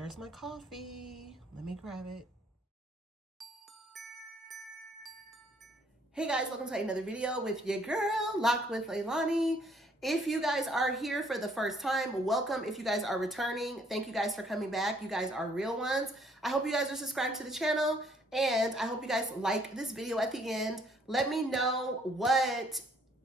There's my coffee. Let me grab it. Hey guys, welcome to another video with your girl, Lock with Leilani. If you guys are here for the first time, welcome. If you guys are returning, thank you guys for coming back. You guys are real ones. I hope you guys are subscribed to the channel, and I hope you guys like this video at the end. Let me know what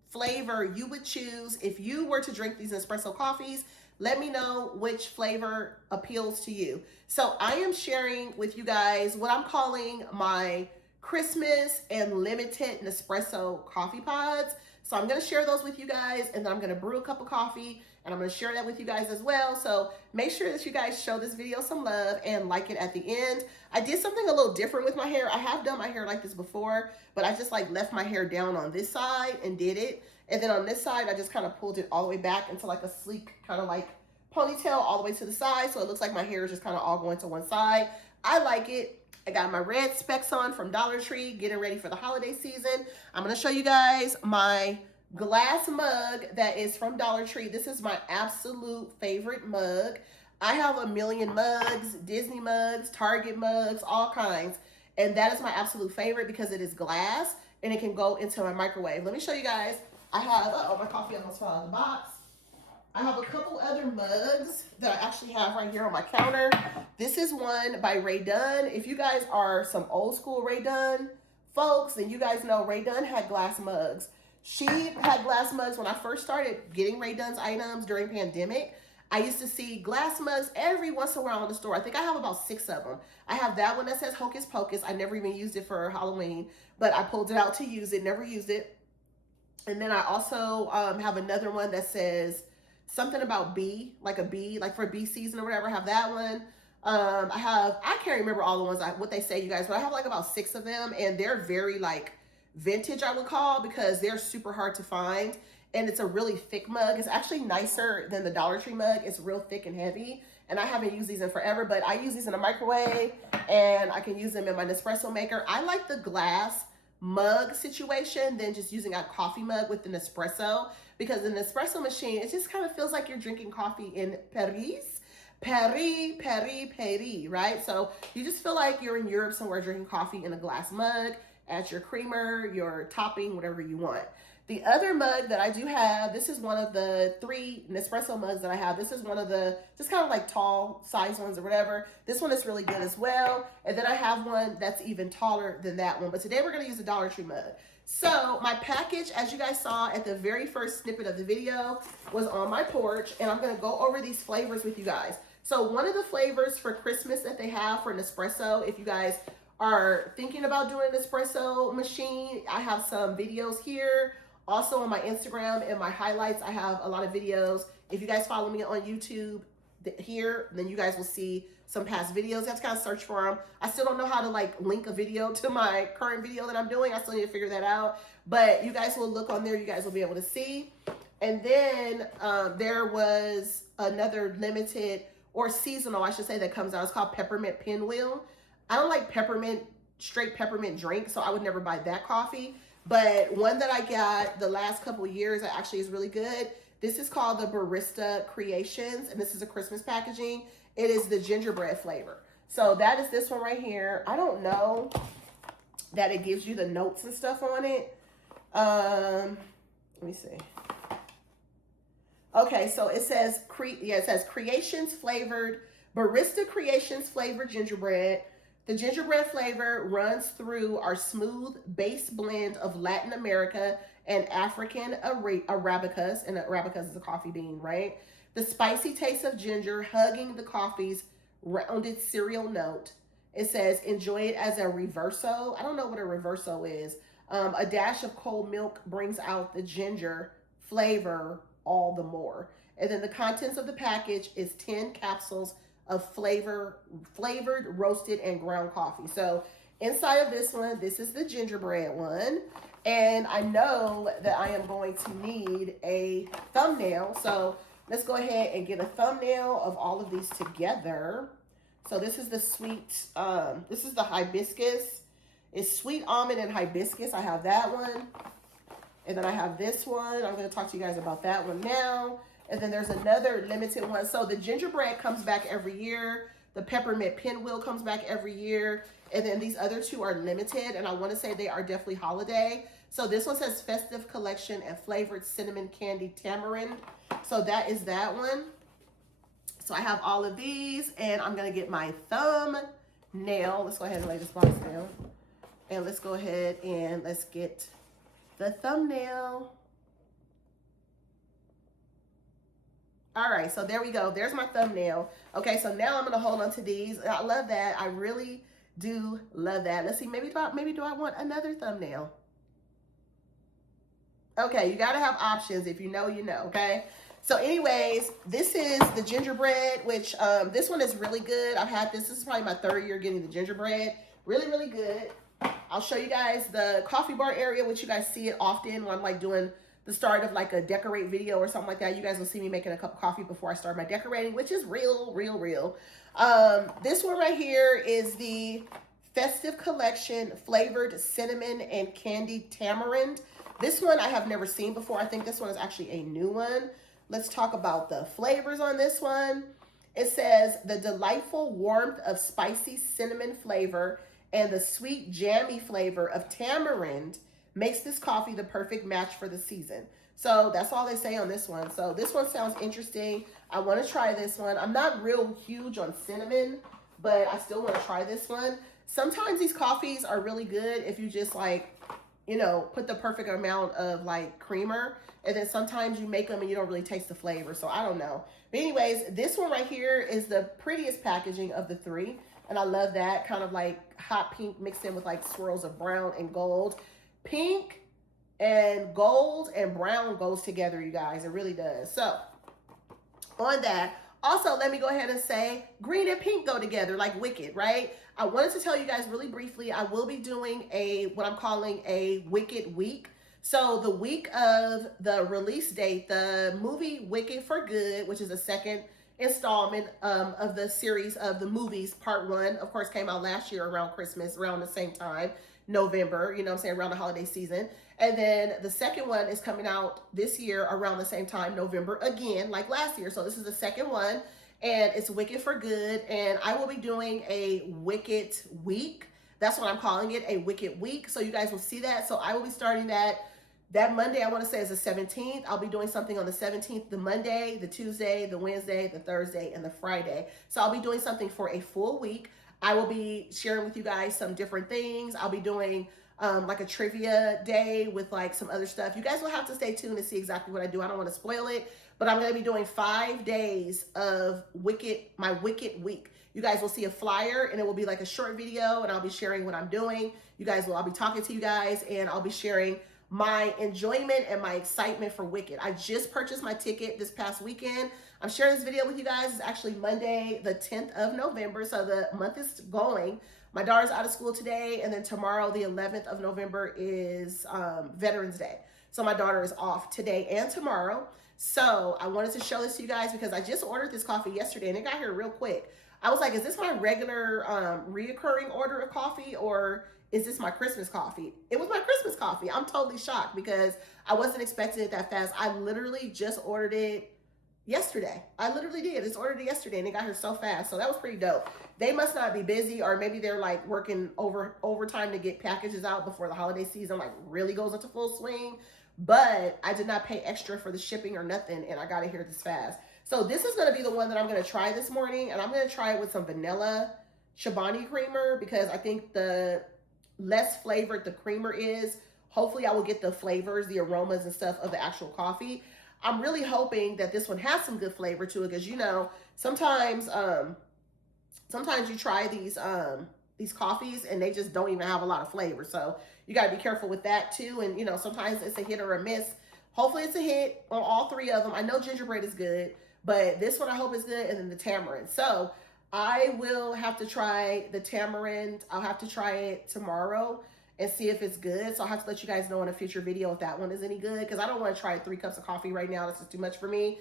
flavor you would choose if you were to drink these espresso coffees. Let me know which flavor appeals to you. So I am sharing with you guys what I'm calling my Christmas and limited Nespresso coffee pods. So I'm going to share those with you guys, and then I'm going to brew a cup of coffee and I'm going to share that with you guys as well. So make sure that you guys show this video some love and like it at the end. I did something a little different with my hair. I have done my hair like this before, but I just like left my hair down on this side and did it. And then on this side, I just kind of pulled it all the way back into like a sleek kind of like ponytail all the way to the side. So it looks like my hair is just kind of all going to one side. I like it. I got my red specs on from Dollar Tree, getting ready for the holiday season. I'm going to show you guys my glass mug that is from Dollar Tree. This is my absolute favorite mug. I have a million mugs, Disney mugs, Target mugs, all kinds. And that is my absolute favorite because it is glass and it can go into my microwave. Let me show you guys. I have, uh-oh, my coffee almost fell out of the box. I have a couple other mugs that I actually have right here on my counter. This is one by Ray Dunn. If you guys are some old school Ray Dunn folks, then you guys know Ray Dunn had glass mugs. She had glass mugs when I first started getting Ray Dunn's items during pandemic. I used to see glass mugs every once in a while in the store. I think I have about 6 of them. I have that one that says Hocus Pocus. I never even used it for Halloween, but I pulled it out to use it, never used it. And then I also have another one that says something about bee, like a bee, like for bee season or whatever. I have that one. I can't remember all the ones, what they say, you guys, but I have like about 6 of them, and they're very like vintage, I would call, because they're super hard to find. And it's a really thick mug. It's actually nicer than the Dollar Tree mug. It's real thick and heavy. And I haven't used these in forever, but I use these in a microwave, and I can use them in my Nespresso maker. I like the glass mug situation than just using a coffee mug with the Nespresso, because the Nespresso machine, it just kind of feels like you're drinking coffee in Paris, right? So you just feel like you're in Europe somewhere drinking coffee in a glass mug, add your creamer, your topping, whatever you want. The other mug that I do have, this is one of the 3 Nespresso mugs that I have. This is one of the just kind of like tall size ones or whatever. This one is really good as well. And then I have one that's even taller than that one. But today we're going to use the Dollar Tree mug. So my package, as you guys saw at the very first snippet of the video, was on my porch. And I'm going to go over these flavors with you guys. So one of the flavors for Christmas that they have for Nespresso, if you guys are thinking about doing an espresso machine, I have some videos here. Also on my Instagram and my highlights, I have a lot of videos. If you guys follow me on YouTube here, then you guys will see some past videos. You have to kind of search for them. I still don't know how to like link a video to my current video that I'm doing. I still need to figure that out. But you guys will look on there. You guys will be able to see. And then there was another limited or seasonal, I should say, that comes out. It's called Peppermint Pinwheel. I don't like straight peppermint drink, so I would never buy that coffee. But one that I got the last couple of years that actually is really good. This is called the Barista Creations, and this is a Christmas packaging. It is the gingerbread flavor. So that is this one right here. I don't know that it gives you the notes and stuff on it. Let me see. Okay, so it says Creations flavored, Barista Creations flavored gingerbread. The gingerbread flavor runs through our smooth base blend of Latin America and African Arabicas, and Arabicas is a coffee bean, right? The spicy taste of ginger hugging the coffee's rounded cereal note. It says, enjoy it as a reverso. I don't know what a reverso is. A dash of cold milk brings out the ginger flavor all the more. And then the contents of the package is 10 capsules of flavored roasted and ground coffee. So inside of this one, this is the gingerbread one. And I know that I am going to need a thumbnail. So let's go ahead and get a thumbnail of all of these together. So this is the sweet, this is the hibiscus. It's sweet almond and hibiscus. I have that one. And then I have this one. I'm going to talk to you guys about that one now. And then there's another limited one. So the gingerbread comes back every year. The peppermint pinwheel comes back every year. And then these other two are limited, and I want to say they are definitely holiday. So this one says festive collection and flavored cinnamon candy tamarind. So that is that one. So I have all of these, and I'm going to get my thumbnail. Let's go ahead and lay this box down. And let's go ahead and let's get the thumbnail. All right, so there we go. There's my thumbnail. Okay, so now I'm going to hold on to these. I love that. I really do love that. Let's see, maybe do I want another thumbnail? Okay, you got to have options. If you know, you know, okay? So anyways, this is the gingerbread, which this one is really good. I've had this. This is probably my third year getting the gingerbread. Really, really good. I'll show you guys the coffee bar area, which you guys see it often when I'm like doing the start of like a decorate video or something like that. You guys will see me making a cup of coffee before I start my decorating, which is real. This one right here is the Festive Collection Flavored Cinnamon and Candy Tamarind. This one I have never seen before. I think this one is actually a new one. Let's talk about the flavors on this one. It says the delightful warmth of spicy cinnamon flavor and the sweet jammy flavor of tamarind makes this coffee the perfect match for the season. So that's all they say on this one. So this one sounds interesting. I want to try this one. I'm not real huge on cinnamon, but I still want to try this one. Sometimes these coffees are really good if you just like, you know, put the perfect amount of like creamer. And then sometimes you make them and you don't really taste the flavor. So I don't know. But anyways, this one right here is the prettiest packaging of the three. And I love that. Kind of like hot pink mixed in with like swirls of brown and gold. Pink and gold and brown goes together, you guys. It really does. So on that, also let me go ahead and say green and pink go together like wicked, right? I wanted to tell you guys really briefly, I will be doing what I'm calling a Wicked week. So the week of the release date, the movie Wicked for Good, which is the second installment of the series of the movies, part one, of course, came out last year around Christmas, around the same time, November, you know what I'm saying, around the holiday season. And then the second one is coming out this year around the same time, November, again, like last year. So this is the second one, and it's Wicked for Good. And I will be doing a Wicked week. That's what I'm calling it, a Wicked week. So you guys will see that. So I will be starting that Monday, I want to say, is the 17th. I'll be doing something on the 17th, the Monday, the Tuesday, the Wednesday, the Thursday, and the Friday. So I'll be doing something for a full week. I will be sharing with you guys some different things. I'll be doing like a trivia day with like some other stuff. You guys will have to stay tuned to see exactly what I do. I don't want to spoil it, but I'm going to be doing 5 days of my Wicked week. You guys will see a flyer, and it will be like a short video, and I'll be sharing what I'm doing. I'll be talking to you guys, and I'll be sharing my enjoyment and my excitement for Wicked. I just purchased my ticket this past weekend. I'm sharing this video with you guys. It's actually Monday, the 10th of November. So the month is going. My daughter's out of school today. And then tomorrow, the 11th of November, is Veterans Day. So my daughter is off today and tomorrow. So I wanted to show this to you guys because I just ordered this coffee yesterday and it got here real quick. I was like, is this my regular reoccurring order of coffee, or is this my Christmas coffee? It was my Christmas coffee. I'm totally shocked because I wasn't expecting it that fast. I literally just ordered it yesterday. I literally did. Just ordered it yesterday and it got here so fast. So that was pretty dope. They must not be busy, or maybe they're like working overtime to get packages out before the holiday season like really goes into full swing. But I did not pay extra for the shipping or nothing, and I got it here this fast. So this is going to be the one that I'm going to try this morning, and I'm going to try it with some vanilla Chobani creamer because I think the less flavored the creamer is, hopefully I will get the flavors, the aromas and stuff of the actual coffee. I'm really hoping that this one has some good flavor to it because, you know, sometimes you try these coffees and they just don't even have a lot of flavor. So you got to be careful with that too. And, you know, sometimes it's a hit or a miss. Hopefully it's a hit on all three of them. I know gingerbread is good, but this one I hope is good, and then the tamarind. So I will have to try the tamarind. I'll have to try it tomorrow and see if it's good. So I'll have to let you guys know in a future video if that one is any good, because I don't want to try 3 cups of coffee right now. That's just too much for me.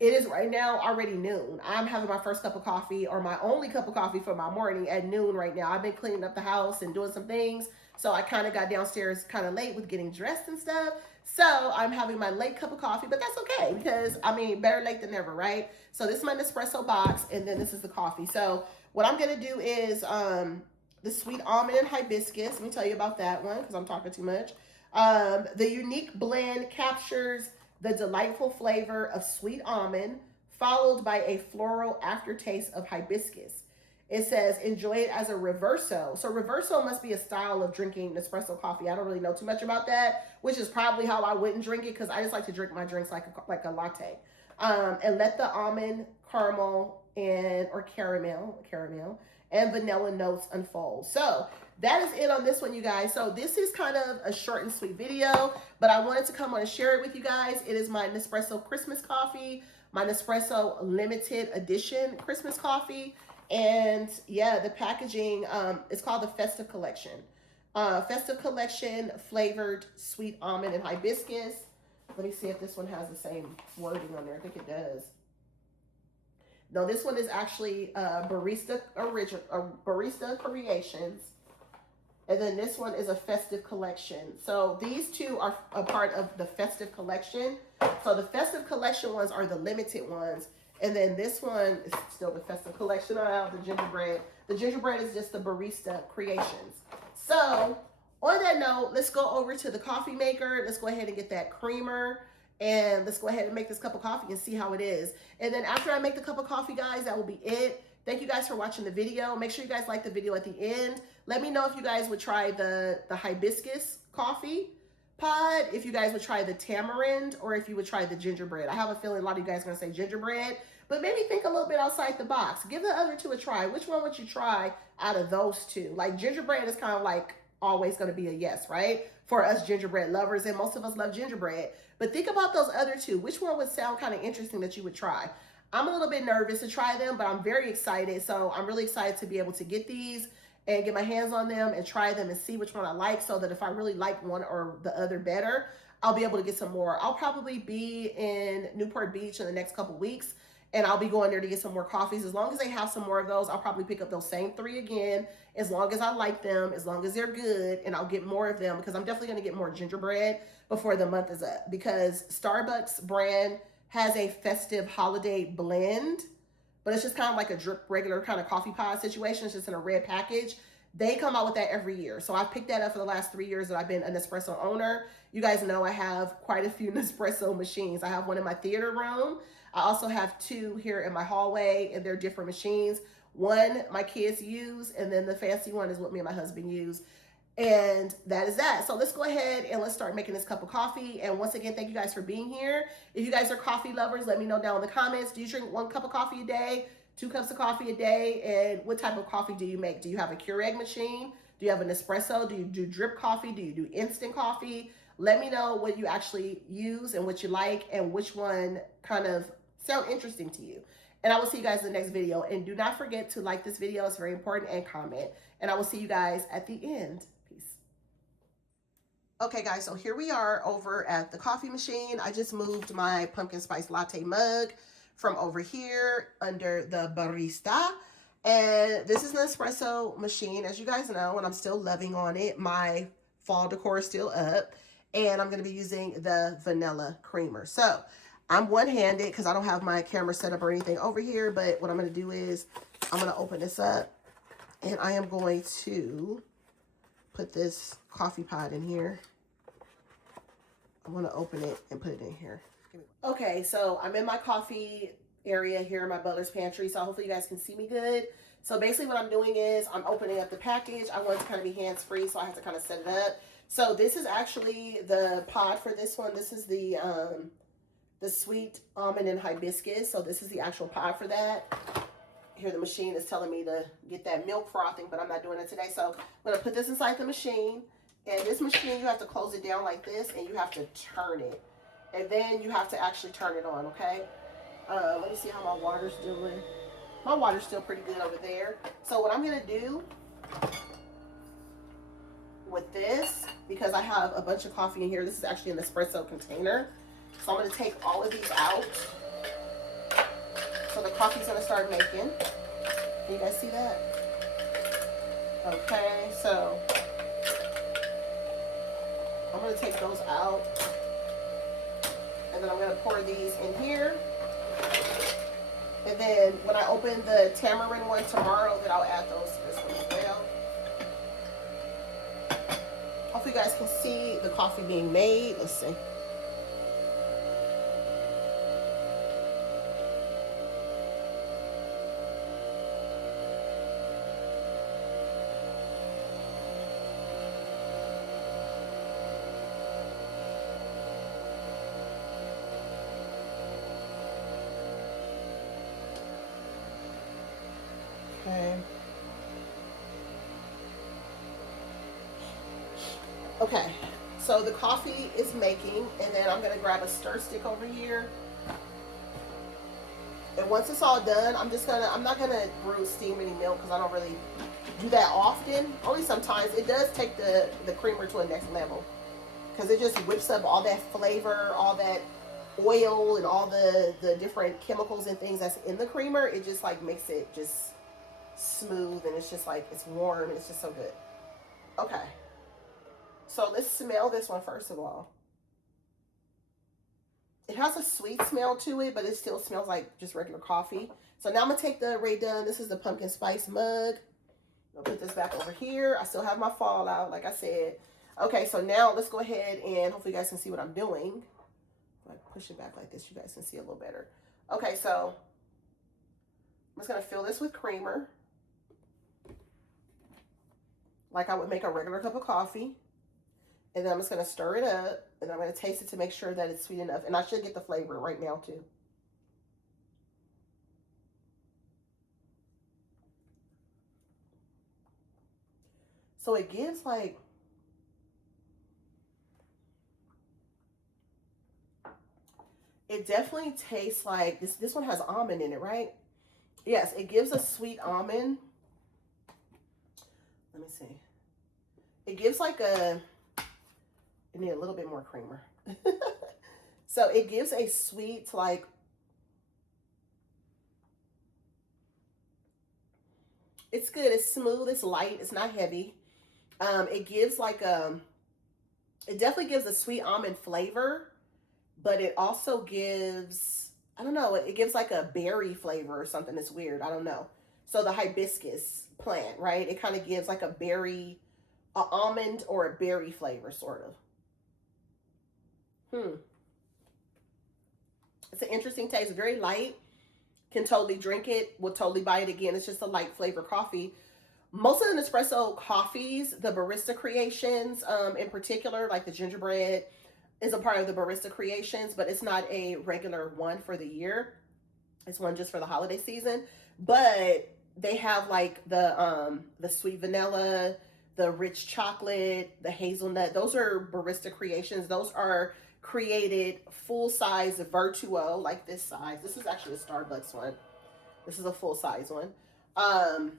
It is right now already noon. I'm having my first cup of coffee, or my only cup of coffee for my morning at noon right now. I've been cleaning up the house and doing some things. So I kind of got downstairs kind of late with getting dressed and stuff. So I'm having my late cup of coffee, but that's okay because I mean, better late than never, right? So this is my Nespresso box, and then this is the coffee. So what I'm gonna do is the sweet almond and hibiscus. Let me tell you about that one because I'm talking too much. The unique blend captures the delightful flavor of sweet almond, followed by a floral aftertaste of hibiscus. It says enjoy it as a reverso. So reverso must be a style of drinking Nespresso coffee. I don't really know too much about that, which is probably how I wouldn't drink it because I just like to drink my drinks like a latte. And let the almond, caramel, and or caramel, and vanilla notes unfold. So that is it on this one, you guys. So this is kind of a short and sweet video, but I wanted to come on and share it with you guys. It is my Nespresso Christmas coffee, my Nespresso limited edition Christmas coffee. And yeah, the packaging, it's called the Festive Collection. Festive Collection flavored sweet almond and hibiscus. Let me see if this one has the same wording on there. I think it does. No, this one is actually Barista Creations. And then this one is a Festive Collection. So these two are a part of the Festive Collection. So the Festive Collection ones are the limited ones. And then this one is still the Festive Collection. I have the gingerbread. The gingerbread is just the Barista Creations. So on that note, let's go over to the coffee maker. Let's go ahead and get that creamer. And let's go ahead and make this cup of coffee and see how it is. And then after I make the cup of coffee, guys, that will be it. Thank you guys for watching the video. Make sure you guys like the video at the end. Let me know if you guys would try the hibiscus coffee pod, if you guys would try the tamarind, or if you would try the gingerbread. I have a feeling a lot of you guys are going to say gingerbread, but maybe think a little bit outside the box. Give the other two a try. Which one would you try out of those two? Like gingerbread is kind of like always going to be a yes, right? For us gingerbread lovers, and most of us love gingerbread. But think about those other two. Which one would sound kind of interesting that you would try? I'm a little bit nervous to try them, but I'm very excited. So I'm really excited to be able to get these and get my hands on them and try them and see which one I like, so that if I really like one or the other better, I'll be able to get some more. I'll probably be in Newport Beach in the next couple weeks, and I'll be going there to get some more coffees. As long as they have some more of those, I'll probably pick up those same 3 again, as long as I like them, as long as they're good, and I'll get more of them because I'm definitely going to get more gingerbread before the month is up, because Starbucks brand has a festive holiday blend, but it's just kind of like a drip regular kind of coffee pod situation. It's just in a red package. They come out with that every year. So I've picked that up for the last 3 years that I've been a Nespresso owner. You guys know I have quite a few Nespresso machines. I have one in my theater room. I also have 2 here in my hallway, and they're different machines. One my kids use, and then the fancy one is what me and my husband use. And that is that. So let's go ahead and let's start making this cup of coffee. And once again, thank you guys for being here. If you guys are coffee lovers, let me know down in the comments. Do you drink 1 cup of coffee a day, 2 cups of coffee a day? And what type of coffee do you make? Do you have a Keurig machine? Do you have an espresso? Do you do drip coffee? Do you do instant coffee? Let me know what you actually use and what you like, and which one kind of sound interesting to you. And I will see you guys in the next video. And do not forget to like this video. It's very important, and comment. And I will see you guys at the end. Okay guys, so here we are over at the coffee machine. I just moved my pumpkin spice latte mug from over here under the barista. And this is an espresso machine, as you guys know, and I'm still loving on it. My fall decor is still up, and I'm gonna be using the vanilla creamer. So I'm one-handed because I don't have my camera set up or anything over here, but what I'm gonna do is I'm gonna open this up, and I am going to put this coffee pod in here. I want to open it and put it in here. Okay, so I'm in my coffee area here in my butler's pantry, so hopefully you guys can see me good. So basically what I'm doing is I'm opening up the package. I want it to kind of be hands-free, so I have to kind of set it up. So this is actually the pod for this one. This is the sweet almond and hibiscus. So this is the actual pod for that. Here the machine is telling me to get that milk frothing, but I'm not doing it today. So I'm going to put this inside the machine. And this machine, you have to close it down like this, and you have to turn it. And then you have to actually turn it on, okay? Let me see how my water's doing. My water's still pretty good over there. So what I'm going to do with this, because I have a bunch of coffee in here, this is actually an espresso container. So I'm going to take all of these out. So the coffee's going to start making. Can you guys see that? Okay, so I'm going to take those out. And then I'm gonna pour these in here. And then when I open the tamarind one tomorrow, then I'll add those to this one as well. Hopefully you guys can see the coffee being made. Let's see. Okay. Okay, so the coffee is making, and then I'm gonna grab a stir stick over here. And once it's all done, I'm not gonna brew steam any milk because I don't really do that often. Only sometimes. It does take the creamer to a next level because it just whips up all that flavor, all that oil, and all the different chemicals and things that's in the creamer. It just like makes it just smooth, and it's just like it's warm, and it's just so good. Okay, so let's smell this one first of all. It has a sweet smell to it, but it still smells like just regular coffee. So now I'm gonna take the Ray Dunn. This is the pumpkin spice mug. I'll put this back over here. I still have my fallout, like I said. Okay, so now let's go ahead and hopefully you guys can see what I'm doing. If I push it back like this, you guys can see a little better. Okay, so I'm just gonna fill this with creamer, like I would make a regular cup of coffee. And then I'm just going to stir it up, and I'm going to taste it to make sure that it's sweet enough. And I should get the flavor right now, too. So it gives like, it definitely tastes like, this one has almond in it, right? Yes, it gives a sweet almond. Let me see. It gives like a, I need a little bit more creamer. So it gives a sweet, like, it's good. It's smooth. It's light. It's not heavy. It gives like it definitely gives a sweet almond flavor, but it also gives, I don't know, it gives like a berry flavor or something that's weird. I don't know. So the hibiscus plant, right? It kind of gives like a berry, a almond or a berry flavor, sort of. It's an interesting taste. Very light. Can totally drink it. Will totally buy it again. It's just a light flavor coffee. Most of the Nespresso coffees, the barista creations, in particular, like the gingerbread, is a part of the barista creations, but it's not a regular one for the year. It's one just for the holiday season. But they have like the sweet vanilla, the rich chocolate, the hazelnut. Those are barista creations. Those are created full size Vertuo, like this size. This is actually a Starbucks one. This is a full size one.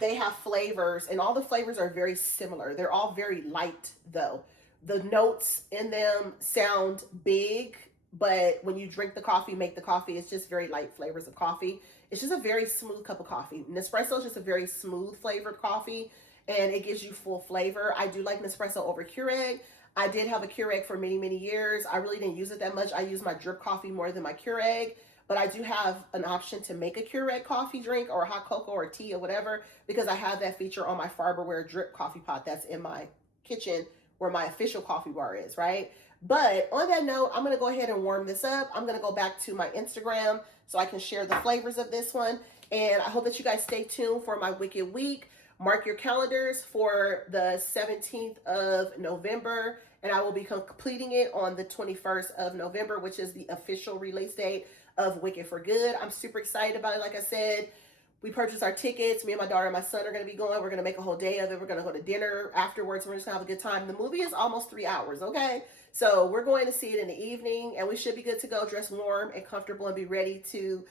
They have flavors, and all the flavors are very similar. They're all very light though. The notes in them sound big, but when you drink the coffee, make the coffee, it's just very light flavors of coffee. It's just a very smooth cup of coffee. Nespresso is just a very smooth flavored coffee, and it gives you full flavor. I do like Nespresso over Keurig. I did have a Keurig for many, many years. I really didn't use it that much. I use my drip coffee more than my Keurig, but I do have an option to make a Keurig coffee drink or hot cocoa or tea or whatever, because I have that feature on my Farberware drip coffee pot that's in my kitchen where my official coffee bar is, right? But on that note, I'm going to go ahead and warm this up. I'm going to go back to my Instagram so I can share the flavors of this one. And I hope that you guys stay tuned for my Wicked Week. Mark your calendars for the 17th of November, and I will be completing it on the 21st of November, which is the official release date of Wicked for Good. I'm super excited about it. Like I said, we purchased our tickets. Me and my daughter and my son are going to be going. We're going to make a whole day of it. We're going to go to dinner afterwards. We're just going to have a good time. The movie is almost 3 hours, okay? So we're going to see it in the evening, and we should be good to go, dress warm and comfortable, and be ready to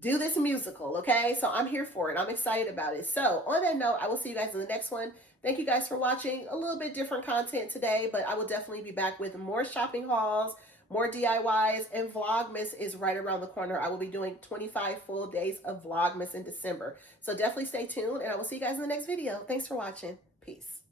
do this musical, okay? So I'm here for it. I'm excited about it. So on that note, I will see you guys in the next one. Thank you guys for watching. A little bit different content today, but I will definitely be back with more shopping hauls, more DIYs, and Vlogmas is right around the corner. I will be doing 25 full days of Vlogmas in December. So definitely stay tuned, and I will see you guys in the next video. Thanks for watching. Peace.